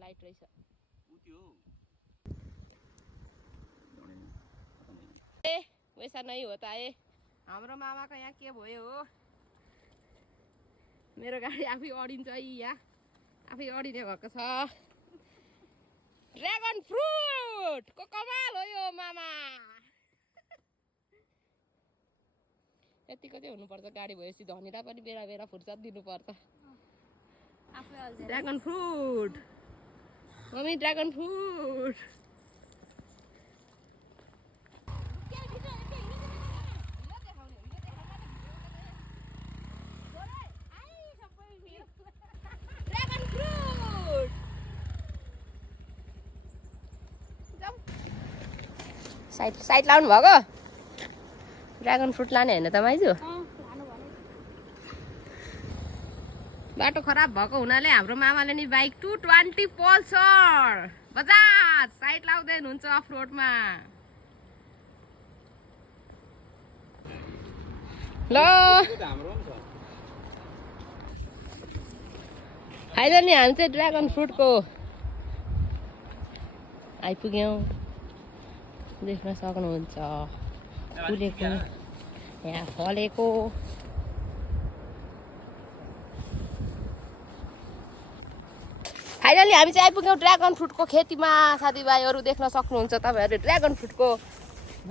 light रहेछ ए वैसा नहीं होता है हाम्रो मामाको यहाँ के भयो हो मेरो गाडी आफै अडिन्छ यहाँ आफै अडिने भएको छ ड्र्यागन फ्रुट को कमाल हो यो मामा यतिको चाहिँ हुनुपर्छ गाडी भएपछि धनीलाई पनि बेला बेला फुर्सद दिनुपर्छ dragon fruit mummy dragon fruit side लाउनु भएको ड्र्यागन फ्रुट लाने होइन त माइजू बाटो खराब भएको हुनाले हाम्रो मामाले नि बाइक 220 पल्सर बजाज साइड लाउँदै हुनुहुन्छ अफ रोडमा ल फाइनली नि हामी चाहिँ ड्र्यागन फ्रुटको आइपुग्यौँ देख्न सक्नुहुन्छ फुलेको यहाँ फलेको फाइनली हामी चाहिँ आइपुग्यौँ ड्र्यागन फ्रुटको खेतीमा साथीभाइहरू देख्न सक्नुहुन्छ तपाईँहरूले ड्र्यागन फ्रुटको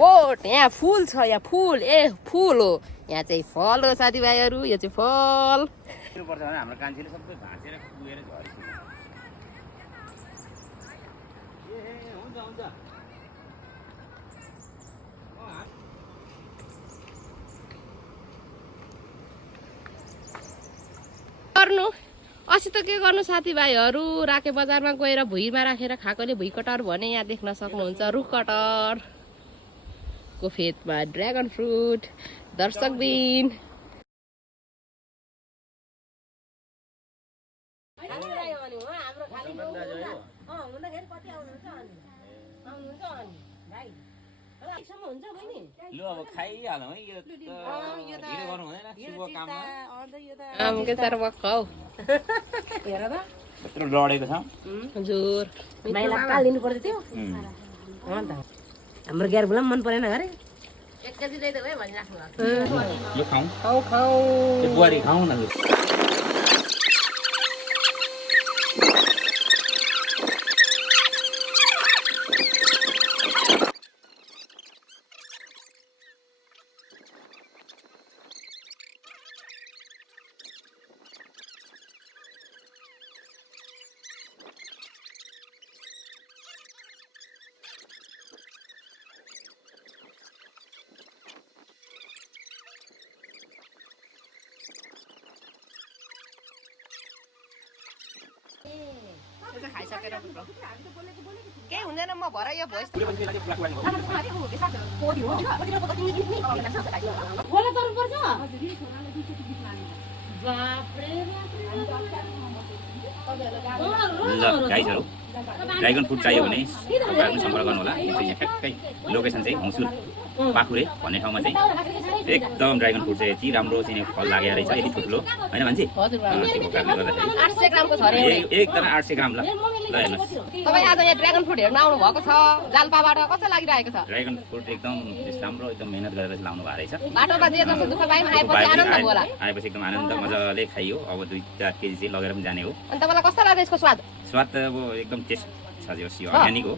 बोट यहाँ फुल छ यहाँ फुल फुल हो यहाँ चाहिँ फल हो साथीभाइहरू यो चाहिँ फल हाम्रो कान्छीले सबै भाँचेर पुगेर झरेको हुन्छ गर्नु अस्ति त के गर्नु साथीभाइहरू राके बजारमा गएर भुइँमा राखेर खाएकोले भुइँ कटर भने यहाँ देख्न सक्नुहुन्छ रुख कटरको फेदमा ड्र्यागन फ्रुट दर्शकबिन लु अब खाइहालौँ है यो त ढिलो गर्नु हुँदैन शुभ काममा आमकै चार बक्काउ हेर त यत्रो लडेको छ हजुर माइला पालिनु पर्छ त्यो हाम्रो ग्यारबुला मन परेन अरे 1 केजी ल्याइ देऊ है भनिराख्नु भएको यो खाउँ खाऊ यो बुहारी खाउँ न खाइसकेर केही हुँदैन म भरे यो भोइस गाइजहरू ड्र्यागन फ्रुट चाहियो भने तपाईँहरू सम्पर्क गर्नु होला यहाँ ठ्याक्कै लोकेसन चाहिँ हौसुल पाखुरे भन्ने ठाउँमा चाहिँ एकदम ड्र्यागन फ्रुट चाहिँ यति राम्रो चाहिँ फल लागेको रहेछ यति ठुलो होइन मान्छे त्यो कारणले गर्दाखेरि 800 ग्रामको छ अरे एकदम 800 ग्राम ल हेर्नुहोस् तपाईँ आज यहाँ ड्र्यागन फ्रुट हेर्न आउनु भएको छ जाल्पाबाट कस्तो लागिरहेको छ ड्र्यागन फ्रुट एकदम राम्रो एकदम मेहनत गरेर लाउनु भएको रहेछ बाटोमा जे जस्तो दुःख पाइम आएपछि आनन्द होला आएपछि एकदम आनन्द मजाले खाइयो अब 2-4 केजी चाहिँ लगेर पनि जाने हो अनि तपाईँलाई कस्तो लाग्यो यसको स्वाद स्वाद त अब एकदम टेस्ट छ यो अर्ग्यानिक हो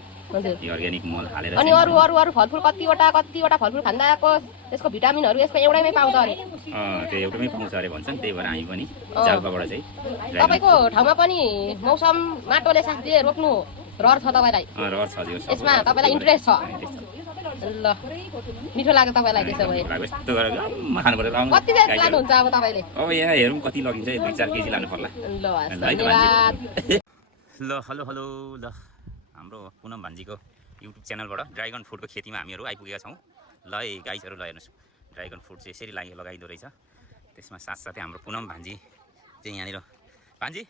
यो अर्ग्यानिक मल हालेर अनि अरू अरू अरू फलफुल कतिवटा फलफुल खाँदाको यसको भिटामिनहरू यसको एउटैमै पाउँछ अरे त्यो एउटैमै पाउँछ अरे भन्छन् त्यही भएर हामी पनि जाल्पाबाट चाहिँ तपाईँको ठाउँमा पनि मौसम माटोले साथ दिए रोप्नु रहर छ तपाईँलाई रहर छ यसमा तपाईँलाई इन्ट्रेस्ट छ ल मिठो लाग्यो तपाईँलाई त्यसो भए यस्तो गरेर खानुपर्छ कति चाहिँ लानुहुन्छ अब तपाईँले अब यहाँ हेरौँ कति लगिन्छ 2-4 केजी लानु पर्ला ल हेलो हेलो ल हाम्रो पुनम भान्जीको युट्युब च्यानलबाट ड्र्यागन फ्रुटको खेतीमा हामीहरू आइपुगेका छौँ ल है गाइजहरू ल हेर्नुहोस् ड्र्यागन फ्रुट चाहिँ यसरी लगाइदो रहेछ त्यसमा साथसाथै हाम्रो पुनम भान्जी चाहिँ यहाँनिर भान्जी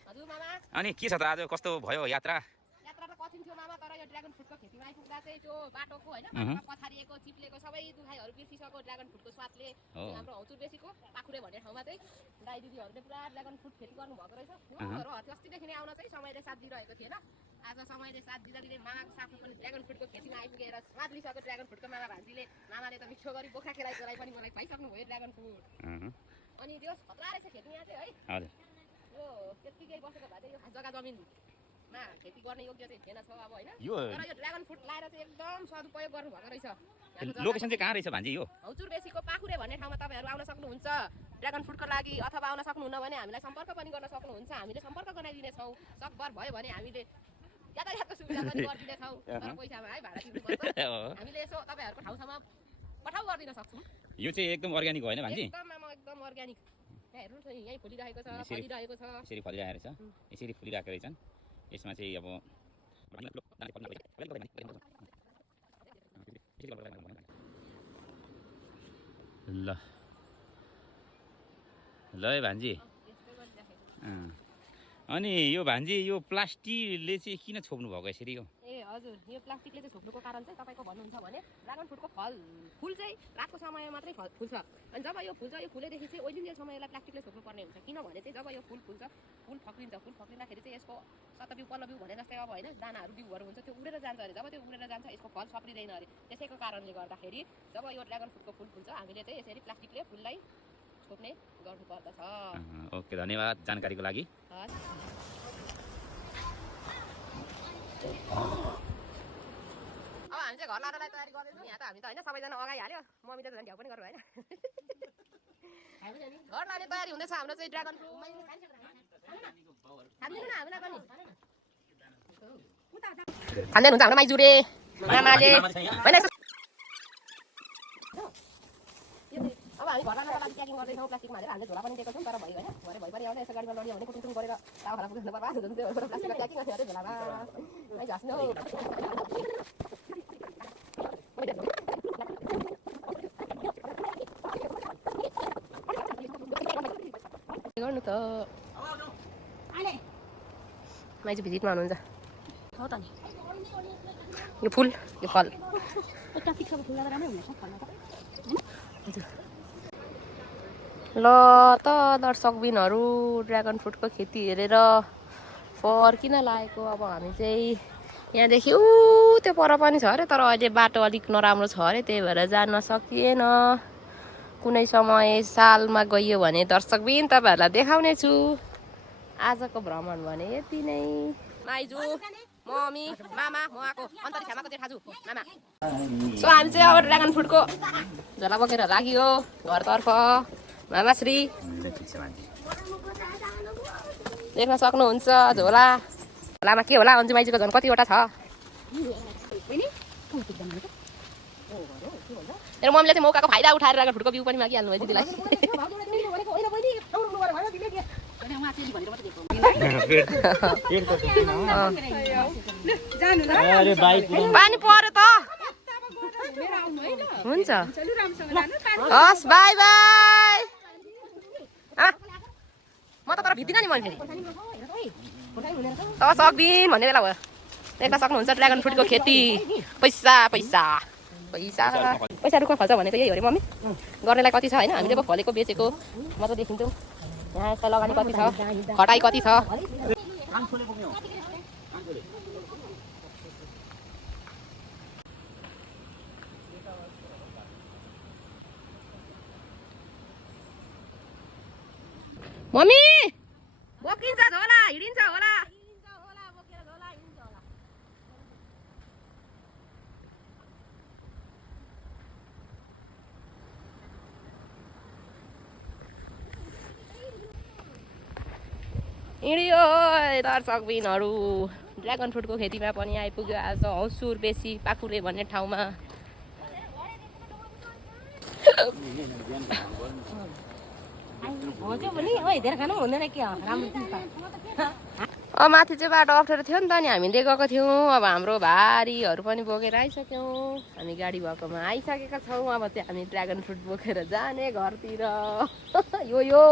अनि के छ त आज कस्तो भयो यात्रा यात्रा त कठिन थियो मामा बेलामा तर यो ड्रागन फ्रुटको खेतीमा आइपुग्दा चाहिँ त्यो बाटोको होइन पछारिएको चिप्लेको सबै दुखाइहरू बिर्सिसक्यो ड्रागन फ्रुटको स्वादले हाम्रो हौचुर बेसीको पाखुरे भन्ने ठाउँमा चाहिँ दाइ दिदीहरूले पुरा ड्रागन फ्रुट खेती गर्नु भएको रहेछ उहाँहरू अस्तिदेखि नै आउन चाहिँ समयले साथ दिइरहेको थिएन आज समयले साथ दिँदा दिँदै मामाको साथमा पनि ड्रागन फ्रुटको खेतीमा आइपुगेर स्वाद लिइसक्यो ड्रागन फ्रुटको मामा भान्जीले मामाले त मिठो गरी बोक्रा खेलाइ पनि मलाई खुवाइसक्नु भयो ड्रागन फ्रुट अनि त्यो खतरा रहेछ खेती यहाँ चाहिँ है यो त्यत्तिकै बसेको भए चाहिँ यो जग्गा जमिनमा खेती गर्ने योग्य चाहिँ थिएन छ अब होइन तर यो ड्रागन फ्रुट लाएर चाहिँ एकदम सदुपयोग गर्नुभएको रहेछ लोकेसन चाहिँ कहाँ रहेछ भान्जी यो हौचुर बेसीको पाखुरे भन्ने ठाउँमा तपाईँहरू आउन सक्नुहुन्छ ड्रागन फ्रुटको लागि अथवा आउन सक्नुहुन्न भने हामीलाई सम्पर्क पनि गर्न सक्नुहुन्छ हामीले सम्पर्क गराइदिनेछौँ सकभर भयो भने हामीले यातायातको सुविधा पनि गरिदिनेछौँ तर पैसामा है भाडा तिर्नुपर्छ हामीले यसो तपाईँहरूको ठाउँसम्म पठाउ गरिदिन सक्छौँ यो चाहिँ एकदम अर्ग्यानिक होइन भान्जी एकदम अर्ग्यानिक यहाँ हेर्नु नि यहीँ फुलिरहेको छ फलिरहेको छ यसरी फलिरहेको रहेछ यसरी फुलिरहेको रहेछन् यसमा चाहिँ अब ल ल है भान्जी अनि यो भान्जी यो प्लास्टिकले चाहिँ किन छोप्नु भएको यसरी यो ए हजुर यो प्लास्टिकले चाहिँ छोप्नुको कारण चाहिँ तपाईँको भन्नुहुन्छ भने ड्रागन फ्रुटको फुल चाहिँ रातको समयमा मात्रै फुल्छ अनि जब यो फुल्छ यो फुलेदेखि चाहिँ ओइलिन्जेल समयलाई प्लास्टिकले छोप्नु पर्ने हुन्छ किनभने चाहिँ जब यो फुल फुल्छ फुल फक्रिँदाखेरि चाहिँ यसको सतबिउ पल्लबिउ भने जस्तै अब होइन दानाहरू बिउहरू हुन्छ त्यो उडेर जान्छ अरे जब त्यो उडेर जान्छ यसको फल सप्रिँदैन अरे त्यसैको कारणले गर्दाखेरि जब यो ड्रागन फ्रुटको फुल फुल्छ हामीले चाहिँ यसरी प्लास्टिकले फुललाई छोप्ने गर्नुपर्दछ ओके धन्यवाद जानकारीको लागि अब हामी चाहिँ घर लानलाई तयारी गर्दैछौँ यहाँ त हामी त होइन सबैजना अगाइ हाल्यो मम्मीले त झन् ढ्याउ पनि गर्नु होइन घर लाने तयारी हुँदैछ हाम्रो चाहिँ ड्रागन फ्रुट खाँदैन हुन्छ हाम्रो माइजुरे मामाले होइन अब हामी घर लानको लागि प्याकिङ गर्दैछौँ प्लास्टिकमा हालेर हामीले झोला पनि दिएको छौँ तर भयो होइन भरे भइ पनि आउँदा यसो गाडीमा लड्यो भने कुटुङ गरेर तावा खाना पुग्नु पर्छ त्यो प्लास्टिकमा प्याकिङ गरेर झोलामा है झस्नु गर्नु त माइजू भिजिटमा हुनुहुन्छ यो फुल यो फल ल त दर्शकबिनहरू ड्रागन फ्रुटको खेती हेरेर फर्किन लागेको अब हामी चाहिँ यहाँदेखि त्यो पर पनि छ अरे तर अहिले बाटो अलिक नराम्रो छ अरे त्यही भएर जान सकिएन कुनै समय सालमा गइयो भने दर्शकबिन तपाईँहरूलाई देखाउने छु आजको भ्रमण भने यति नै माइजू मम्मी मामा म आएको अन्तरी छामाको जेठाजु मामा सो हामी चाहिँ अब ड्रागन फ्रुटको झोला बोकेर लाग्यो घरतर्फ मामाश्री देख्न सक्नुहुन्छ झोला झोलामा के होला अन्जु माइजूको झन् कतिवटा छ मेरो मम्मीले चाहिँ मौकाको फाइदा उठाएर ड्रागन फ्रुटको बिउ पनि मागिहाल्नु भयो दिदीलाई पानी पर्यो त हुन्छ हस् बाई बाई म त तर भित्दिनँ नि मैले फेरि त सक्दिन भन्ने बेला भयो देख्न सक्नुहुन्छ ड्रागन फ्रुटको खेती पैसा पैसा पैसा पैसा रुखमा फल्छ भनेको यही हो अरे मम्मी गर्नेलाई कति छ होइन हामीले अब फलेको बेचेको म त देखिन्छौँ यहाँ यसलाई लगानी कति छ खटाइ कति छ मम्मी बोकिन्छ झोला हिँडिन्छ होला हिँडियो दर्शकबिनहरू ड्रागन फ्रुटको खेतीमा पनि आइपुग्यो आज हौसुर बेसी पाखुरे भन्ने ठाउँमा अब माथि चाहिँ बाटो अप्ठ्यारो थियो नि त अनि हामीले गएको थियौँ अब हाम्रो भारीहरू पनि बोकेर आइसक्यौँ हामी गाडी भएकोमा आइसकेका छौँ अब चाहिँ हामी ड्रागन फ्रुट बोकेर जाने घरतिर यो